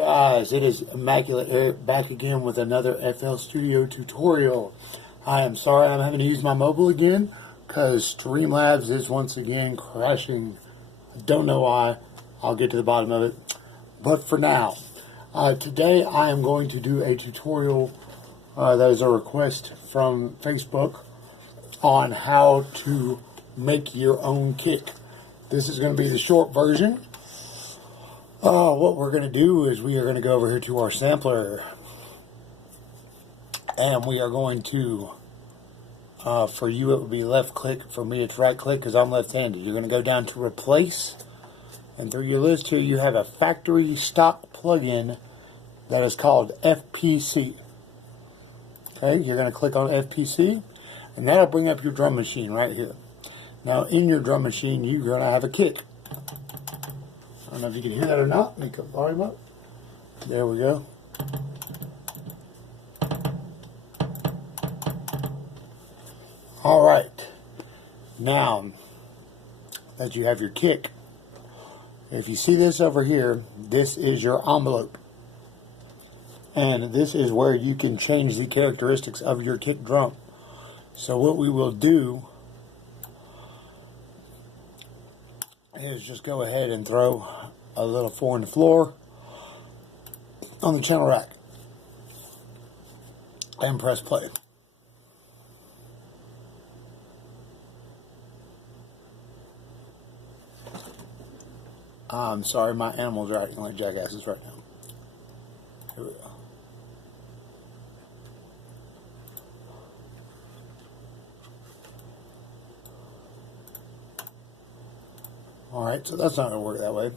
Guys, it is Immaculate Eric back again with another FL Studio tutorial. I am sorry I'm having to use my mobile again because Streamlabs is once again crashing. I don't know why. I'll get to the bottom of it. But for now, today I am going to do a tutorial that is a request from Facebook on how to make your own kick. This is going to be the short version. What we're going to do is we are going to go over here to our sampler, and we are going to, for you it would be left click, for me it's right click because I'm left-handed. You're going to go down to replace, and through your list here you have a factory stock plugin that is called FPC. Okay, you're going to click on FPC, and that'll bring up your drum machine right here. Now in your drum machine you're going to have a kick. I don't know if you can hear that or not. Let me put volume up. There we go. Alright. Now that you have your kick, if you see this over here, this is your envelope. And this is where you can change the characteristics of your kick drum. So what we will do is just go ahead and throw a little 4 on the floor on the channel rack and press play. I'm sorry, my animals are acting like jackasses right now. Here we go. Alright, so that's not going to work that way.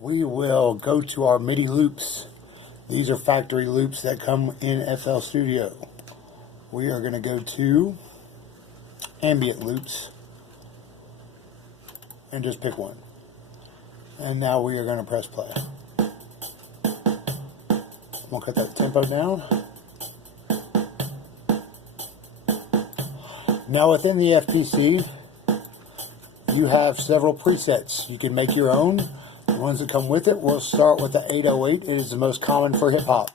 We will go to our MIDI loops. These are factory loops that come in FL Studio. We are going to go to ambient loops and just pick one. And now we are going to press play. I'm going to cut that tempo down. Now within the FPC, you have several presets. You can make your own. The ones that come with it, we'll start with the 808. It is the most common for hip hop.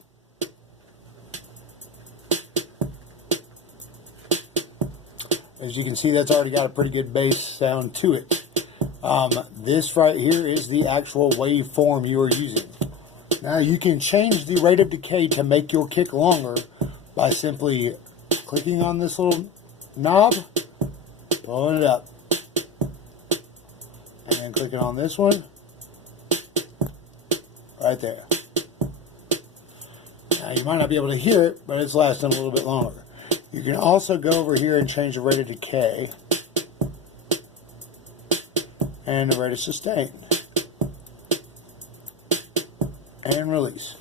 As you can see, that's already got a pretty good bass sound to it. This right here is the actual waveform you are using. Now you can change the rate of decay to make your kick longer by simply clicking on this little knob, pulling it up. And clicking on this one right there. Now you might not be able to hear it, but it's lasting a little bit longer. You can also go over here and change the rate of decay and the rate of sustain and release.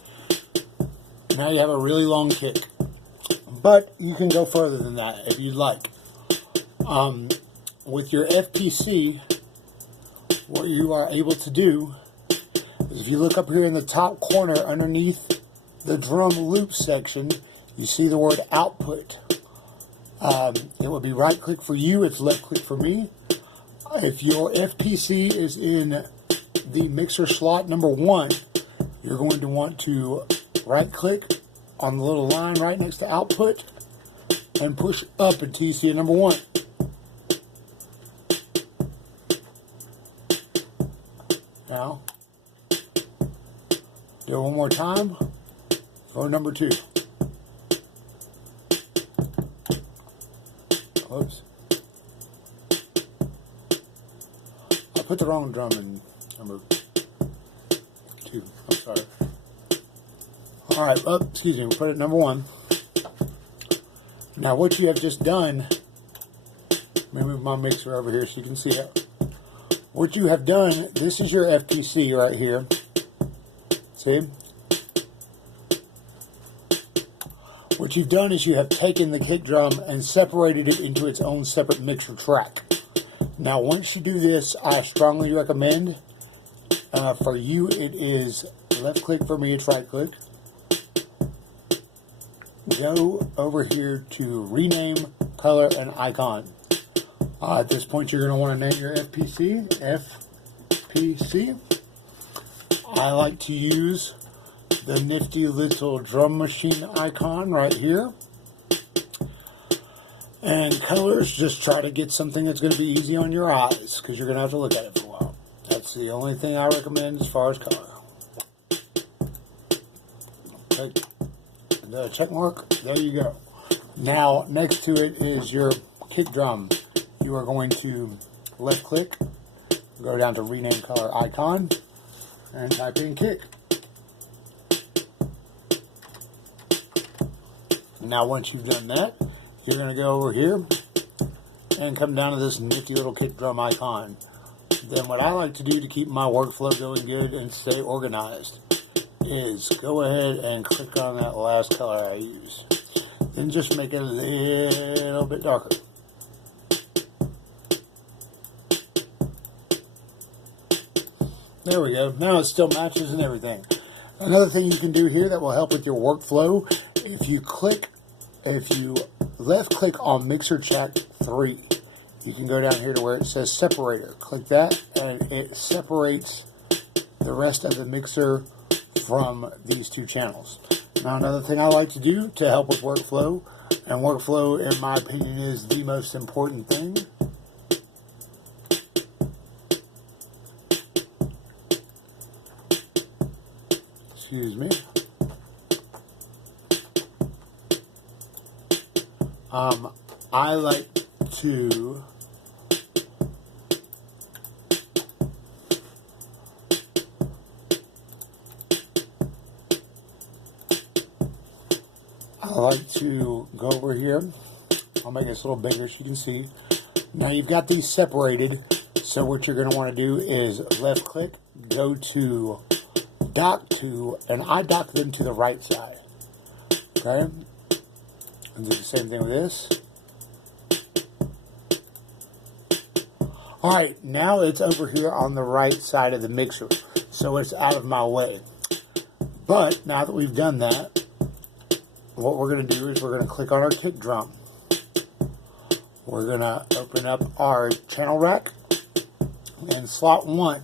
Now you have a really long kick, but you can go further than that if you'd like. With your FPC, what you are able to do is if you look up here in the top corner underneath the drum loop section, you see the word output. It would be right click for you, it's left click for me. If your FPC is in the mixer slot number 1, you're going to want to right click on the little line right next to output and push up until you see a number 1. Now, do it one more time for number 2. Oops. I put the wrong drum in number 2. I'm sorry. Alright, excuse me, we'll put it number 1. Now what you have just done, let me move my mixer over here so you can see it. What you have done, this is your FPC right here. See? What you've done is you have taken the kick drum and separated it into its own separate mixer track. Now once you do this, I strongly recommend, for you it is left click, for me it's right click. Go over here to rename, color, and icon. At this point, you're going to want to name your FPC, FPC. I like to use the nifty little drum machine icon right here. And colors, just try to get something that's going to be easy on your eyes, because you're going to have to look at it for a while. That's the only thing I recommend as far as color. Okay. The check mark, there you go. Now, next to it is your kick drum. You are going to left click, go down to rename color icon, and type in kick. Now, once you've done that, you're going to go over here and come down to this nifty little kick drum icon. Then what I like to do to keep my workflow going good and stay organized is go ahead and click on that last color I use. Then just make it a little bit darker. There we go. Now it still matches and everything. Another thing you can do here that will help with your workflow, if you left click on mixer check 3, you can go down here to where it says separator. Click that and it separates the rest of the mixer from these two channels. Now, another thing I like to do to help with workflow, and workflow in my opinion is the most important thing, excuse me, I like to go over here. I'll make this a little bigger so you can see. Now you've got these separated, so what you're going to want to do is left click, go to dock to, and I dock them to the right side. Okay? And do the same thing with this. Alright, now it's over here on the right side of the mixer, so it's out of my way. But now that we've done that, what we're going to do is we're going to click on our kick drum. We're going to open up our channel rack and slot 1.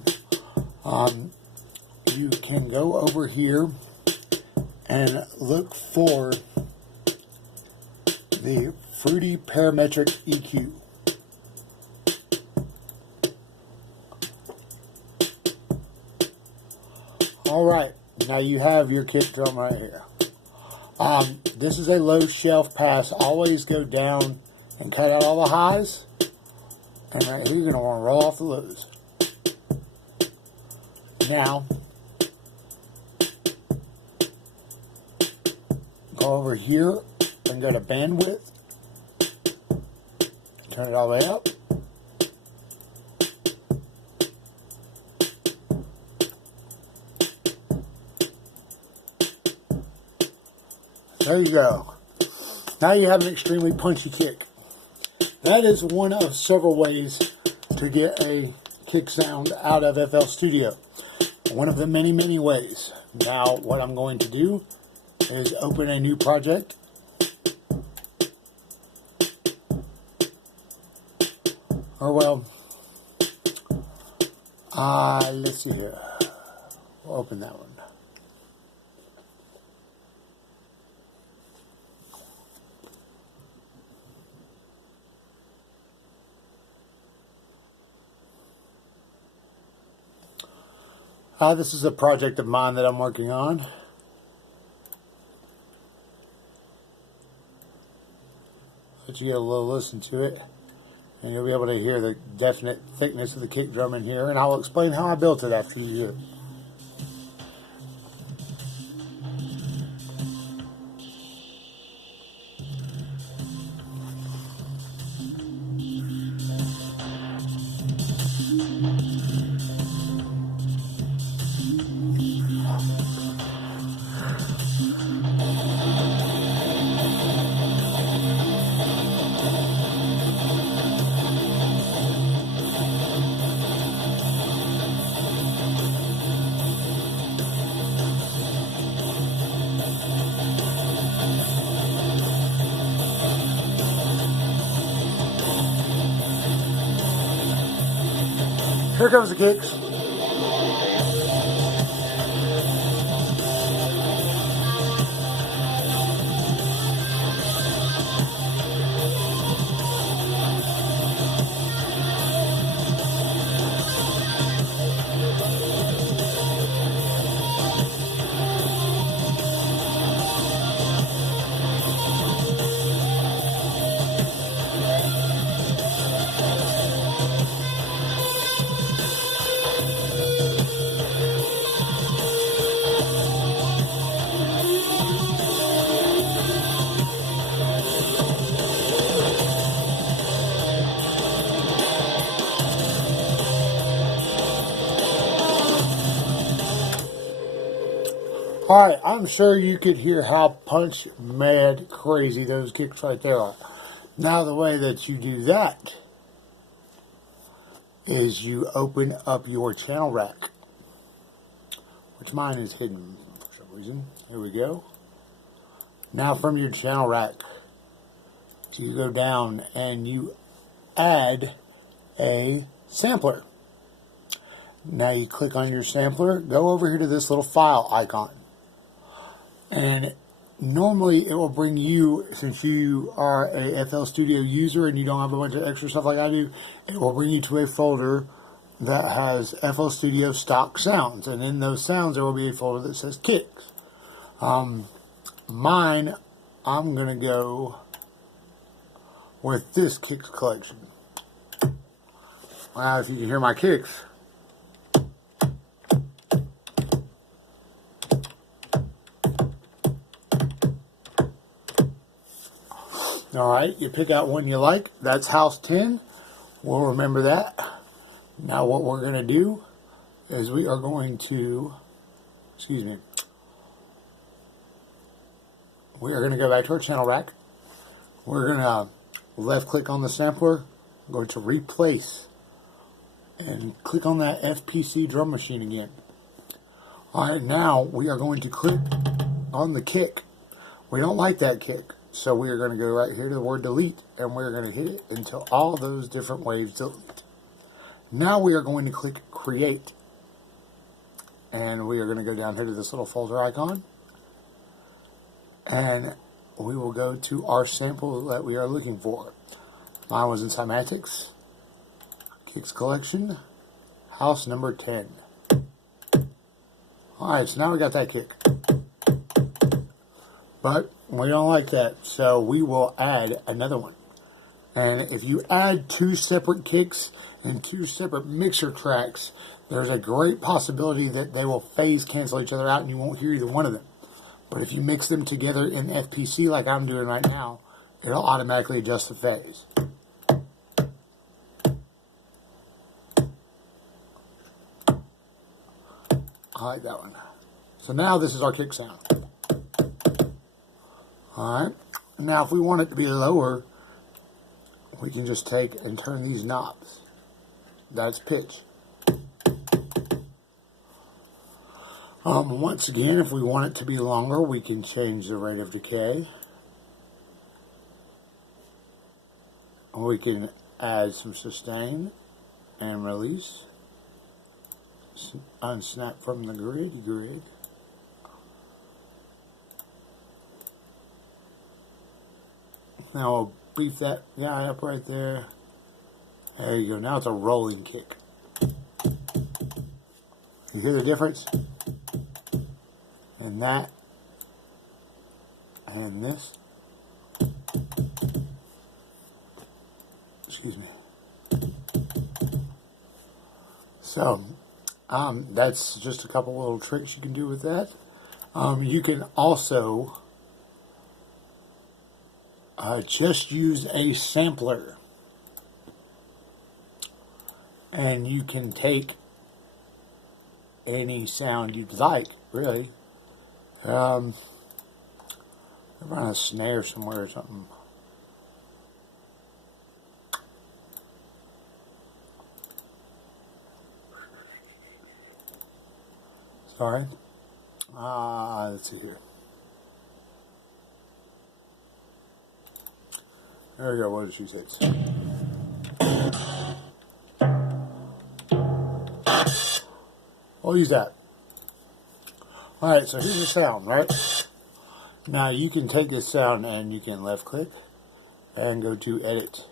You can go over here and look for the Fruity Parametric EQ. Alright, now you have your kick drum right here. This is a low shelf pass. Always go down and cut out all the highs. And right here, you're going to want to roll off the lows. Now, go over here and go to bandwidth. Turn it all the way up. There you go. Now you have an extremely punchy kick. That is one of several ways to get a kick sound out of FL Studio. One of the many, many ways. Now what I'm going to do is open a new project. Or well, let's see here. We'll open that one. This is a project of mine that I'm working on. Let you get a little listen to it, and you'll be able to hear the definite thickness of the kick drum in here, and I'll explain how I built it after you hear. Here comes the kicks. Alright, I'm sure you could hear how punch mad crazy those kicks right there are. Now the way that you do that is you open up your channel rack, which mine is hidden for some reason. Here we go. Now from your channel rack, so you go down and you add a sampler. Now you click on your sampler, go over here to this little file icon. And normally it will bring you, since you are a FL Studio user and you don't have a bunch of extra stuff like I do, it will bring you to a folder that has FL Studio stock sounds. And in those sounds there will be a folder that says kicks. Mine, I'm going to go with this kicks collection. Now if you can hear my kicks. Alright, you pick out one you like. That's House 10. We'll remember that. Now what we're going to do is we are going to, we are going to go back to our channel rack. We're going to left click on the sampler, go to replace, and click on that FPC drum machine again. Alright, now we are going to click on the kick. We don't like that kick. So we are going to go right here to the word delete, and we're going to hit it until all those different waves delete. Now we are going to click create, and we are going to go down here to this little folder icon, and we will go to our sample that we are looking for. Mine was in Cymatics, Kicks Collection, House number 10. Alright, so now we got that kick. But we don't like that, so we will add another one. And if you add two separate kicks and two separate mixer tracks, there's a great possibility that they will phase cancel each other out and you won't hear either one of them. But if you mix them together in FPC like I'm doing right now, it'll automatically adjust the phase. I like that one. So now this is our kick sound. Alright, now if we want it to be lower, we can just take and turn these knobs. That's pitch. Once again, if we want it to be longer, we can change the rate of decay. We can add some sustain and release. Unsnap from the grid. Now we'll beef that guy up right there. There you go. Now it's a rolling kick. You hear the difference? And that. And this. Excuse me. So, that's just a couple little tricks you can do with that. You can also just use a sampler, and you can take any sound you'd like, really. Run a snare somewhere or something. Sorry. Let's see here. There we go. What did she say? I'll use that. Alright, so here's the sound, right? Now you can take this sound and you can left click and go to edit.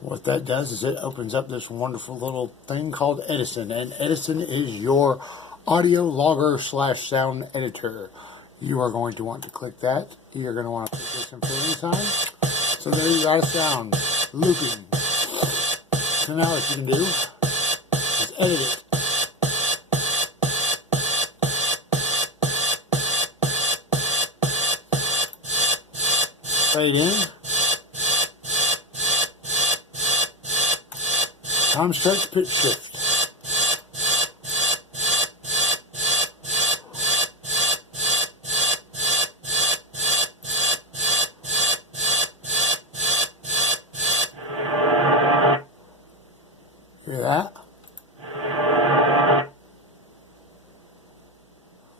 What that does is it opens up this wonderful little thing called Edison, and Edison is your audio logger / sound editor. You are going to want to click that. You're going to want to click this in any time. So there you got a sound looping. So now what you can do is edit it. Fade in. Time stretch, pitch shift.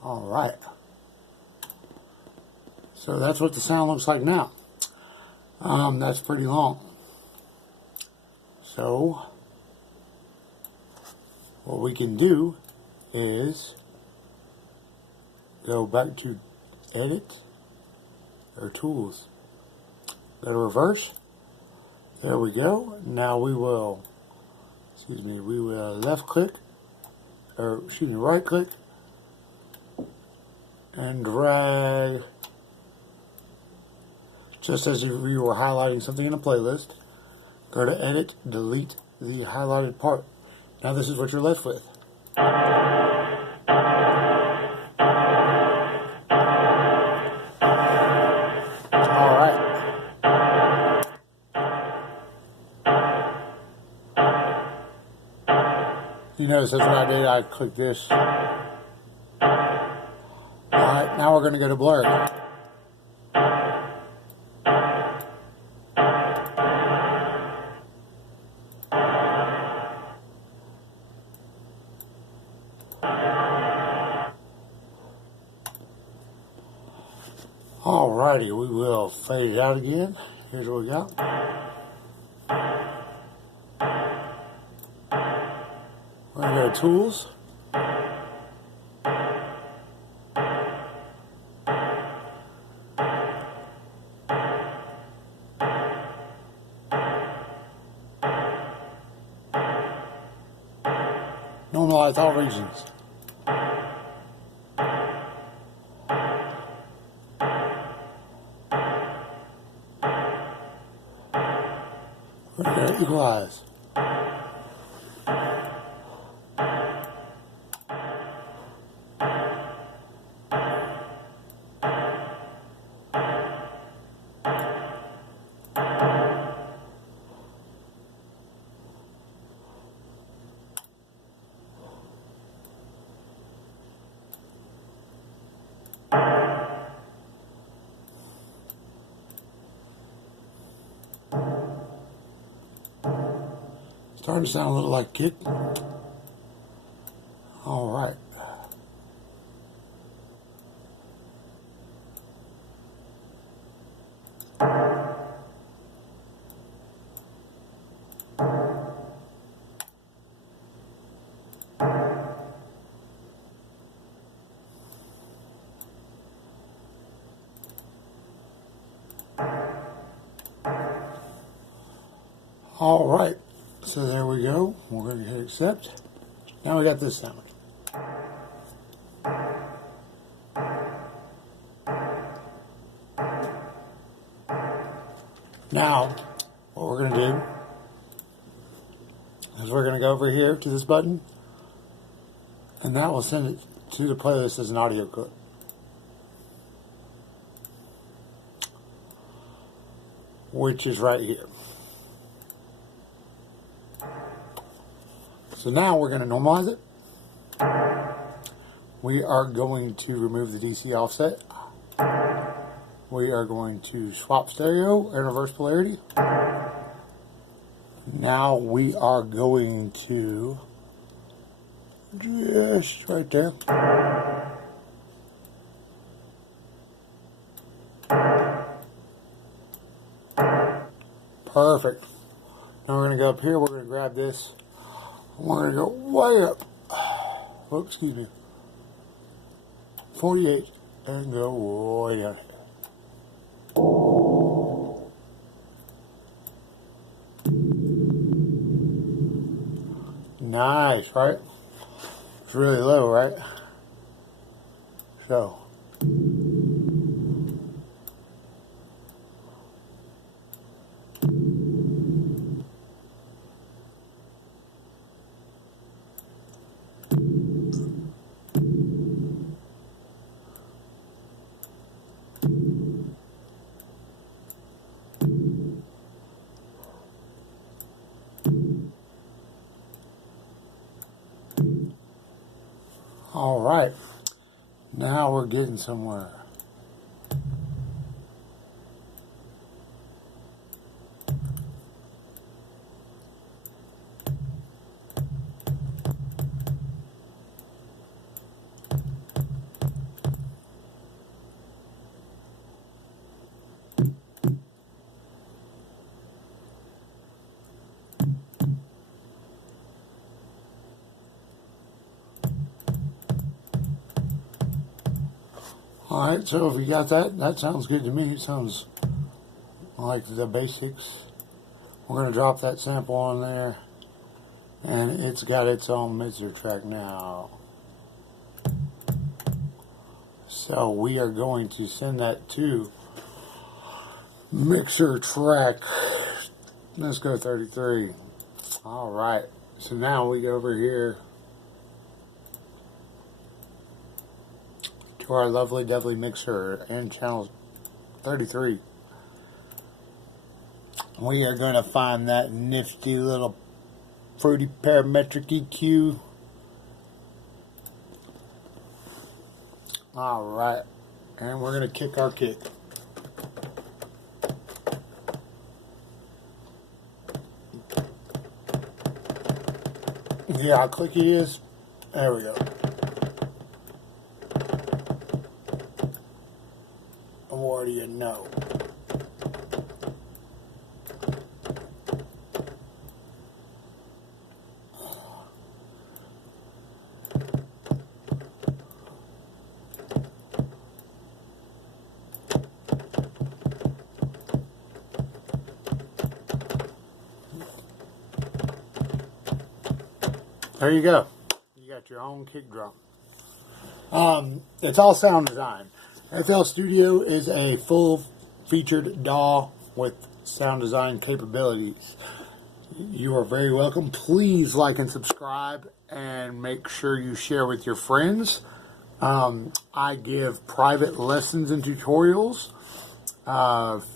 Alright. So that's what the sound looks like now. That's pretty long. So what we can do is go back to edit or tools. Go to reverse. There we go. Now we will, we will right click and drag, just as if you were highlighting something in a playlist. Go to edit, delete the highlighted part. Now this is what you're left with. Alright. You notice that's what I did. I clicked this. Alright, now we're going to go to blur. Alrighty, we will fade it out again. Here's what we got. We're going to go to Tools. Normalize all regions. We're going to equalize. Starting to sound a little like it. All right. All right. So there we go. We're going to hit accept. Now we got this sound. Now, what we're going to do is we're going to go over here to this button, and that will send it to the playlist as an audio clip. Which is right here. So now we're going to normalize it. We are going to remove the DC offset. We are going to swap stereo and reverse polarity. Now we are going to just right there. Perfect. Now we're going to go up here. We're going to grab this. We're going to go way up. Oh, excuse me. 48 and go way down here. Nice, right? It's really low, right? So. All right, now we're getting somewhere. Alright, so if you got that, that sounds good to me. It sounds like the basics. We're going to drop that sample on there. And it's got its own mixer track now. So we are going to send that to mixer track. Let's go 33. Alright, so now we go over here to our lovely devly mixer and channel 33. We are going to find that nifty little fruity parametric EQ. Alright, and we're going to kick our kick. Yeah, how clicky it is. There we go. What do you know? There you go. You got your own kick drum. It's all sound design. FL Studio is a full-featured DAW with sound design capabilities. You are very welcome. Please like and subscribe, and make sure you share with your friends. I give private lessons and tutorials.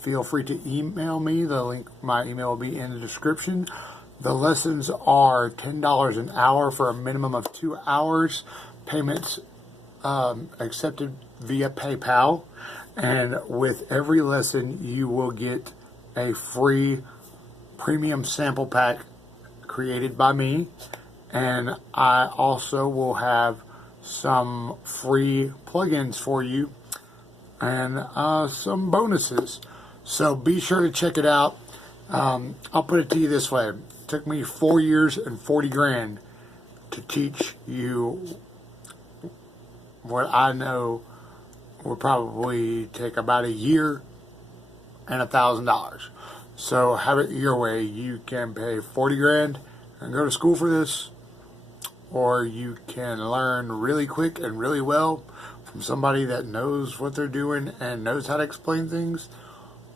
Feel free to email me. The link, my email will be in the description. The lessons are $10 an hour for a minimum of 2 hours. Payments accepted via PayPal. And with every lesson, you will get a free premium sample pack created by me. And I also will have some free plugins for you and some bonuses. So be sure to check it out. I'll put it to you this way. It took me 4 years and 40 grand to teach you what I know would probably take about a year and $1,000. So have it your way. You can pay 40 grand and go to school for this, or you can learn really quick and really well from somebody that knows what they're doing and knows how to explain things,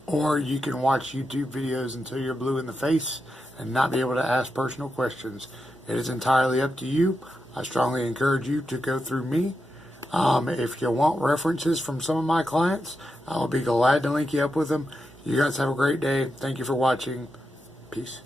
or you can watch YouTube videos until you're blue in the face and not be able to ask personal questions. It is entirely up to you. I strongly encourage you to go through me. If you want references from some of my clients, I will be glad to link you up with them. You guys have a great day. Thank you for watching. Peace.